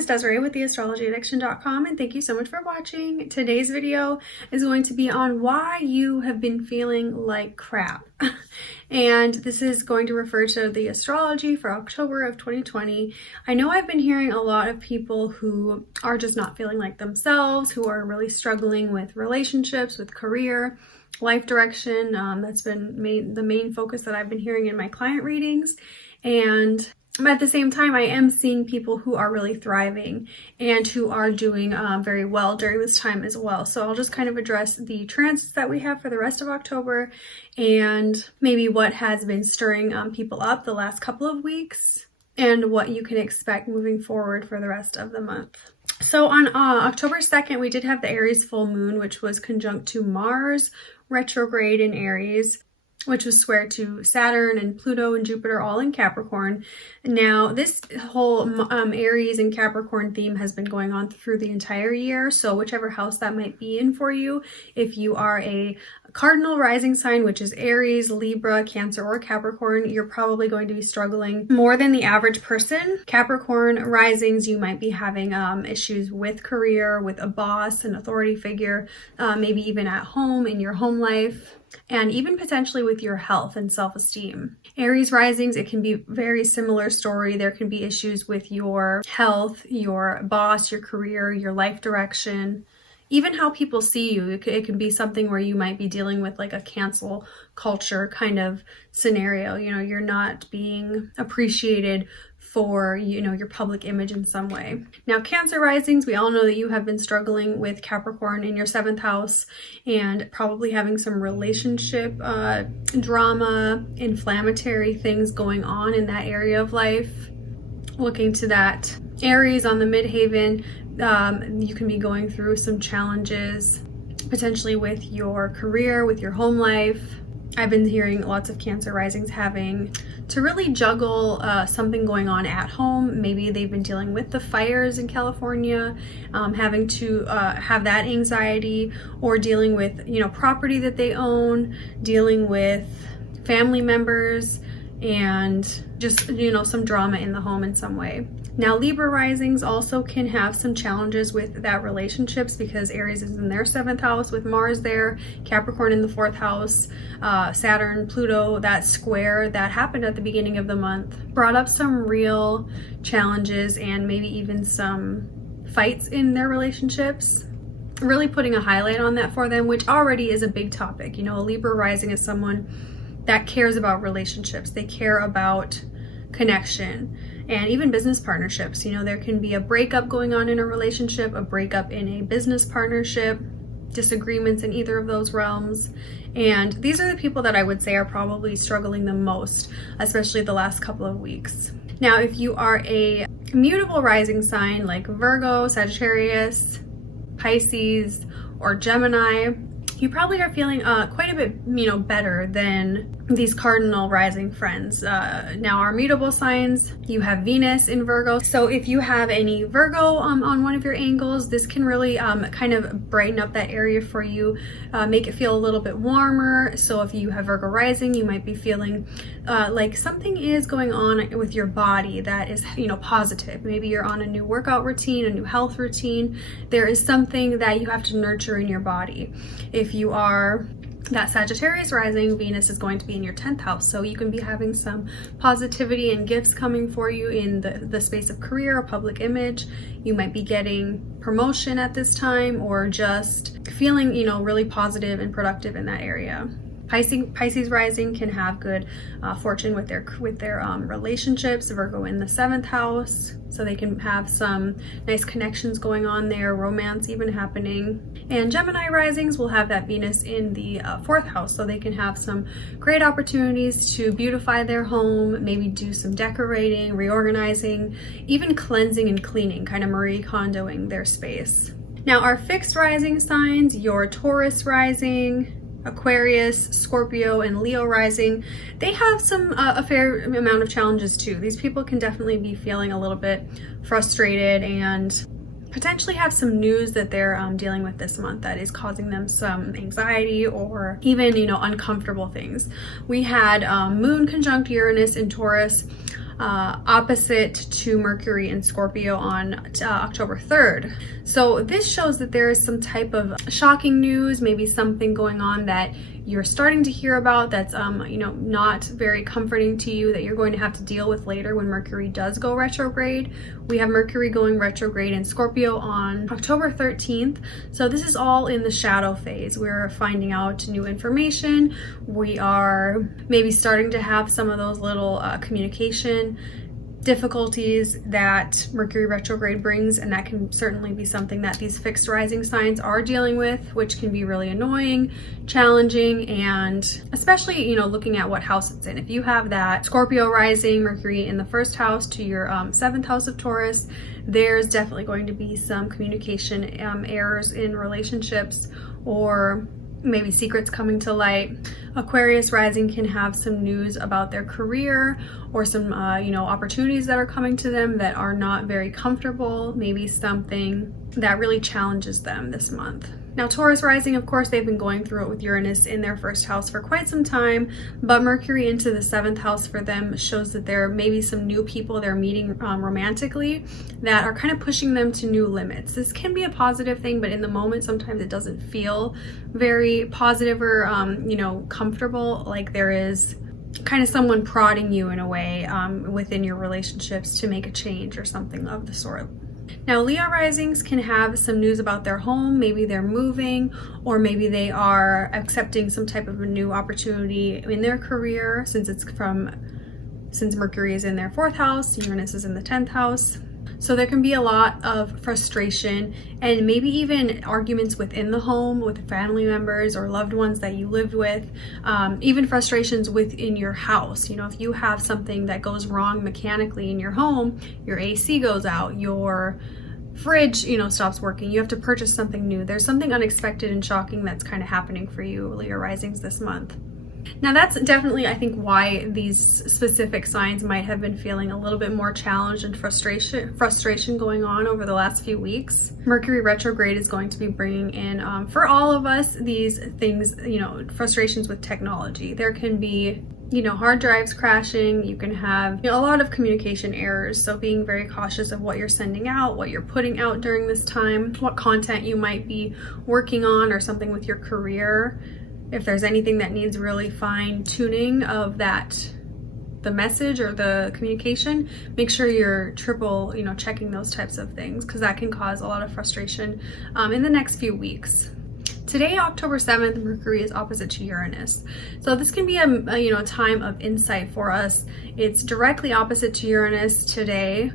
is Desiree with theastrologyaddiction.com, and thank you so much for watching. Today's video is going to be on why you have been feeling like crap. And this is going to refer to the astrology for October of 2020. I know I've been hearing a lot of people who are just not feeling like themselves, who are really struggling with relationships, with career, life direction. That's been the main focus that I've been hearing in my client readings. But at the same time, I am seeing people who are really thriving and who are doing very well during this time as well. So I'll just kind of address the transits that we have for the rest of October and maybe what has been stirring people up the last couple of weeks and what you can expect moving forward for the rest of the month. So on October 2nd, we did have the Aries full moon, which was conjunct to Mars retrograde in Aries, which was square to Saturn and Pluto and Jupiter, all in Capricorn. Now, this whole Aries and Capricorn theme has been going on through the entire year. So whichever house that might be in for you, if you are a cardinal rising sign, which is Aries, Libra, Cancer, or Capricorn, you're probably going to be struggling more than the average person. Capricorn risings, you might be having issues with career, with a boss, an authority figure, maybe even at home, in your home life, and even potentially with your health and self-esteem. Aries risings, it can be very similar story. There can be issues with your health, your boss, your career, your life direction, even how people see you. It can be something where you might be dealing with like a cancel culture kind of scenario. You know, you're not being appreciated for, you know, your public image in some way. Now, Cancer risings, we all know that you have been struggling with Capricorn in your 7th house and probably having some relationship drama, inflammatory things going on in that area of life. Looking to that Aries on the midhaven, you can be going through some challenges potentially with your career, with your home life. I've been hearing lots of Cancer risings having to really juggle something going on at home. Maybe they've been dealing with the fires in California, having to have that anxiety, or dealing with, you know, property that they own, dealing with family members, and just, you know, some drama in the home in some way. Now, Libra risings also can have some challenges with that relationships because Aries is in their 7th house with Mars there, Capricorn in the 4th house, Saturn, Pluto, that square that happened at the beginning of the month brought up some real challenges and maybe even some fights in their relationships, really putting a highlight on that for them, which already is a big topic. You know, a Libra rising is someone that cares about relationships. They care about connection and even business partnerships. You know, there can be a breakup going on in a relationship, a breakup in a business partnership, disagreements in either of those realms. And these are the people that I would say are probably struggling the most, especially the last couple of weeks. Now, if you are a mutable rising sign like Virgo, Sagittarius, Pisces, or Gemini, you probably are feeling quite a bit, you know, better than these cardinal rising friends. Now, our mutable signs, you have Venus in Virgo. So if you have any Virgo on one of your angles, this can really kind of brighten up that area for you, make it feel a little bit warmer. So if you have Virgo rising, you might be feeling like something is going on with your body that is, you know, positive. Maybe you're on a new workout routine, a new health routine. There is something that you have to nurture in your body. If you are that Sagittarius rising, Venus is going to be in your 10th house. So you can be having some positivity and gifts coming for you in the space of career or public image. You might be getting promotion at this time, or just feeling, you know, really positive and productive in that area. Pisces rising can have good fortune with their relationships. Virgo in the 7th house, so they can have some nice connections going on there, romance even happening. And Gemini risings will have that Venus in the 4th house, so they can have some great opportunities to beautify their home, maybe do some decorating, reorganizing, even cleansing and cleaning, kind of Marie Kondoing their space. Now, our fixed rising signs, your Taurus rising, Aquarius, Scorpio, and Leo rising, they have a fair amount of challenges too. These people can definitely be feeling a little bit frustrated and potentially have some news that they're dealing with this month that is causing them some anxiety or even, you know, uncomfortable things. We had Moon conjunct Uranus in Taurus opposite to Mercury in Scorpio on October 3rd. So this shows that there is some type of shocking news, maybe something going on that you're starting to hear about that's not very comforting to you, that you're going to have to deal with later when Mercury does go retrograde. We have Mercury going retrograde in Scorpio on October 13th. So this is all in the shadow phase. We're finding out new information. We are maybe starting to have some of those little communication difficulties that Mercury retrograde brings, and that can certainly be something that these fixed rising signs are dealing with, which can be really annoying, challenging, and especially looking at what house it's in. If you have that Scorpio rising Mercury in the first house to your 7th house of Taurus, there's definitely going to be some communication errors in relationships, or maybe secrets coming to light. Aquarius rising can have some news about their career, or some opportunities that are coming to them that are not very comfortable, maybe something that really challenges them this month. Now Taurus rising, of course, they've been going through it with Uranus in their first house for quite some time, but Mercury into the 7th house for them shows that there may be some new people they're meeting romantically that are kind of pushing them to new limits. This can be a positive thing, but in the moment sometimes it doesn't feel very positive or comfortable, like there is kind of someone prodding you in a way within your relationships to make a change or something of the sort. Now Leo risings can have some news about their home. Maybe they're moving, or maybe they are accepting some type of a new opportunity in their career, since Mercury is in their 4th house, Uranus is in the 10th house. So there can be a lot of frustration and maybe even arguments within the home with family members or loved ones that you lived with, even frustrations within your house. If you have something that goes wrong mechanically in your home, your AC goes out, your fridge stops working, you have to purchase something new. There's something unexpected and shocking that's kind of happening for you, Leo risings, this month. Now that's definitely, I think, why these specific signs might have been feeling a little bit more challenged and frustration going on over the last few weeks. Mercury retrograde is going to be bringing in, for all of us, these things, frustrations with technology. There can be hard drives crashing, you can have a lot of communication errors, so being very cautious of what you're sending out, what you're putting out during this time, what content you might be working on, or something with your career. If there's anything that needs really fine tuning of the message or the communication, make sure you're triple, checking those types of things, because that can cause a lot of frustration in the next few weeks. Today, October 7th, Mercury is opposite to Uranus. So this can be a time of insight for us. It's directly opposite to Uranus today,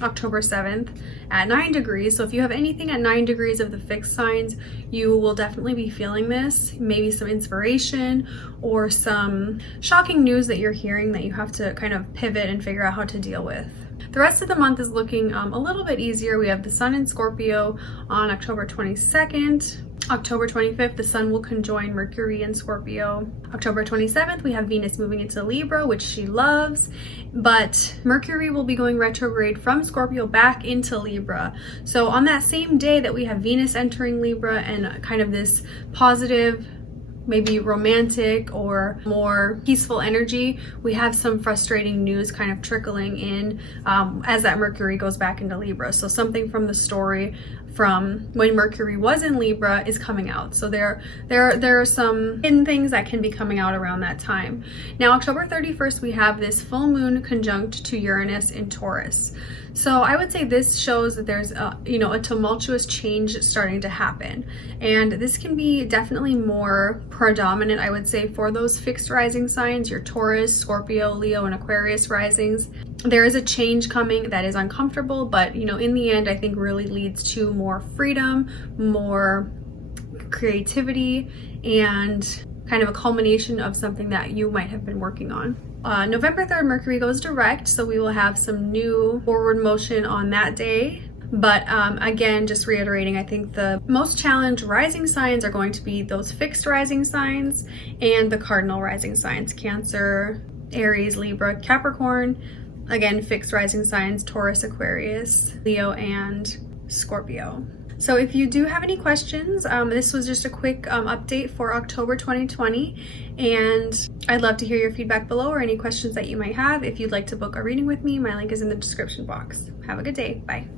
October 7th, at 9 degrees. So if you have anything at 9 degrees of the fixed signs, you will definitely be feeling this. Maybe some inspiration or some shocking news that you're hearing that you have to kind of pivot and figure out how to deal with. The rest of the month is looking a little bit easier. We have the Sun in Scorpio on October 22nd. October 25th, the Sun will conjoin Mercury in Scorpio. October 27th, we have Venus moving into Libra, which she loves, but Mercury will be going retrograde from Scorpio back into Libra. So on that same day that we have Venus entering Libra and kind of this positive, maybe romantic or more peaceful energy, we have some frustrating news kind of trickling in as that Mercury goes back into Libra. So something from the story from when Mercury was in Libra is coming out. So there are some hidden things that can be coming out around that time. Now, October 31st, we have this full moon conjunct to Uranus in Taurus. So I would say this shows that there's a tumultuous change starting to happen. And this can be definitely more predominant, I would say, for those fixed rising signs, your Taurus, Scorpio, Leo, and Aquarius risings. There is a change coming that is uncomfortable, but in the end, I think really leads to more freedom, more creativity, and kind of a culmination of something that you might have been working on. November 3rd, Mercury goes direct, so we will have some new forward motion on that day. But again, just reiterating, I think the most challenged rising signs are going to be those fixed rising signs and the cardinal rising signs, Cancer, Aries, Libra, Capricorn. Again, fixed rising signs, Taurus, Aquarius, Leo, and Scorpio. So if you do have any questions, this was just a quick update for October 2020, and I'd love to hear your feedback below or any questions that you might have. If you'd like to book a reading with me, my link is in the description box. Have a good day. Bye.